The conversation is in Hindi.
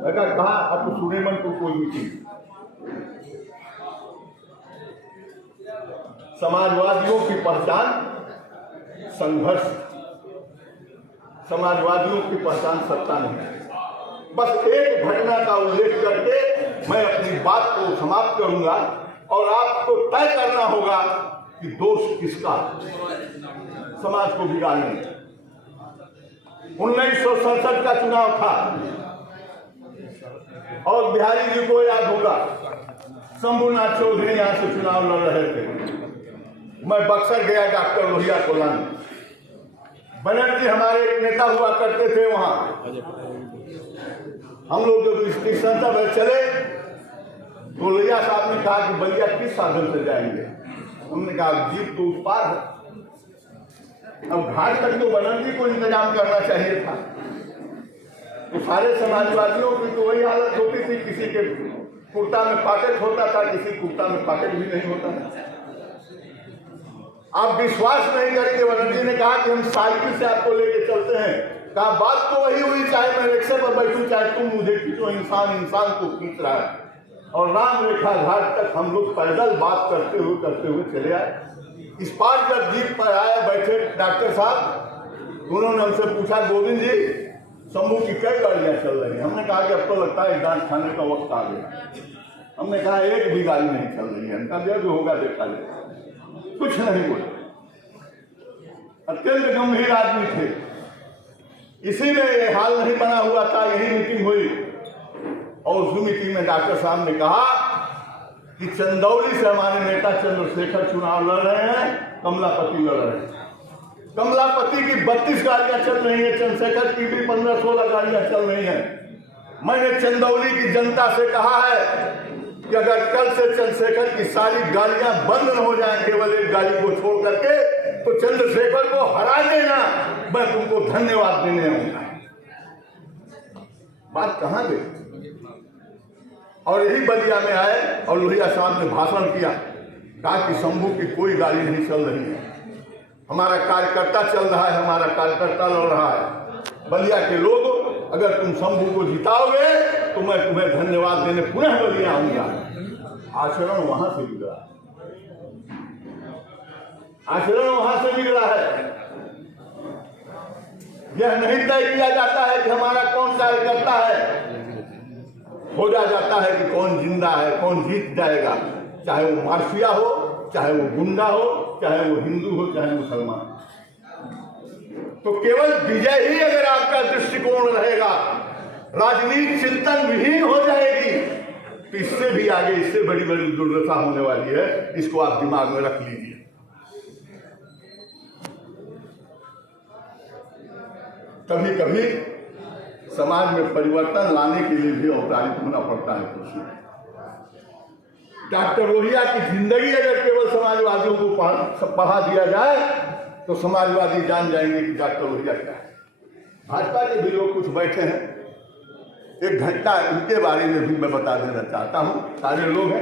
कहा अब तो सुलेमान को कोई मीटिंग। समाजवादियों की पहचान संघर्ष, समाजवादियों की पहचान सत्ता नहीं। बस एक घटना का उल्लेख करके मैं अपनी बात को समाप्त करूंगा और आपको तय करना होगा कि दोष किसका, समाज को बिगाड़ने। 1967 का चुनाव था और बिहारी जी को याद होगा शंभुनाथ चौधरी यहां से चुनाव लड़ रहे थे। मैं बक्सर गया डॉक्टर लोहिया को लाने। बनर्जी हमारे एक नेता हुआ करते थे वहां। हम लोग जब स्टेशन तक चले तो लोहिया साहब ने कहा कि भैया किस साधन से जाएंगे। हमने कहा जीप तो उस पार है। अब घाट तक तो बनर्जी को इंतजाम करना चाहिए था। तो सारे समाजवादियों की तो वही हालत होती थी, किसी के कुर्ता में पॉकेट होता था, किसी कुर्ता में पॉकेट भी नहीं होता था। आप विश्वास नहीं करेंगे, बनर्जी ने कहा कि हम साइकिल से आपको लेके चलते हैं। कहा बात तो वही हुई, चाहे मैं रिक्शे पर बैठूं चाहे तुम मुझे खींचो, इंसान इंसान को खींच रहा है। और राम रेखा घाट तक हम लोग पैदल बात करते हुए चले आए। इस पार जब जीप पर आया बैठे डॉक्टर साहब, उन्होंने हमसे पूछा गोविंद जी शंभू की कई गाड़ियां चल रही हैं। हमने कहा कि अब तो लगता है डांट खाने का वक्त आ गया। हमने कहा एक भी गाड़ी नहीं चल रही है। उनका जो होगा देखा जाएगा। कुछ नहीं बोले, अत्यंत गंभीर आदमी थे। इसी में ये हाल नहीं बना हुआ था। यही मीटिंग हुई और उस मीटिंग में डॉक्टर साहब ने कहा कि चंदौली से हमारे नेता चंद्रशेखर चुनाव लड़ रहे हैं, कमलापति लड़ रहे हैं। कमलापति की 32 गाड़ियां चल रही हैं, चंद्रशेखर की भी 15-16 गाड़ियां चल रही हैं। मैंने चंदौली की जनता से कहा है कि अगर कल से चंद्रशेखर की सारी गाड़ियां बंद न हो जाए, केवल एक गाड़ी को छोड़ करके, तो चंद्रशेखर को हरा देना, मैं तुमको धन्यवाद देने आऊंगा। बात कहां गई? और यही बलिया में आए और लोहिया साहब ने भाषण किया, कहा कि शंभू की कोई गाड़ी नहीं चल रही है, हमारा कार्यकर्ता चल रहा है, हमारा कार्यकर्ता लड़ रहा है। बलिया के लोग अगर तुम शंभू को जिताओगे तो मैं तुम्हें धन्यवाद देने पुनः बलिया आऊंगा। आचरण वहां से बिगड़ा, आचरण वहां से बिगड़ा है। यह नहीं तय किया जाता है कि हमारा कौन कार्यकर्ता है, खोजा जाता है कि कौन जिंदा है, कौन जीत जाएगा। चाहे वो माफिया हो, चाहे वो गुंडा हो, चाहे वो हिंदू हो, चाहे मुसलमान। तो केवल विजय ही अगर आपका दृष्टिकोण रहेगा, राजनीति चिंतन विहीन हो जाएगी। तो इससे भी आगे, इससे बड़ी बड़ी दुर्दशा होने वाली है। इसको आप दिमाग में रख लीजिए। कभी कभी समाज में परिवर्तन लाने के लिए भी अवतारित होना पड़ता है कुछ। डॉक्टर लोहिया की जिंदगी अगर केवल समाजवादियों को पढ़ा दिया जाए तो समाजवादी जान जाएंगे कि डॉक्टर लोहिया क्या है। भाजपा के भी लोग कुछ बैठे हैं, एक घंटा इनके बारे में भी मैं बता देना चाहता हूं। सारे लोग हैं।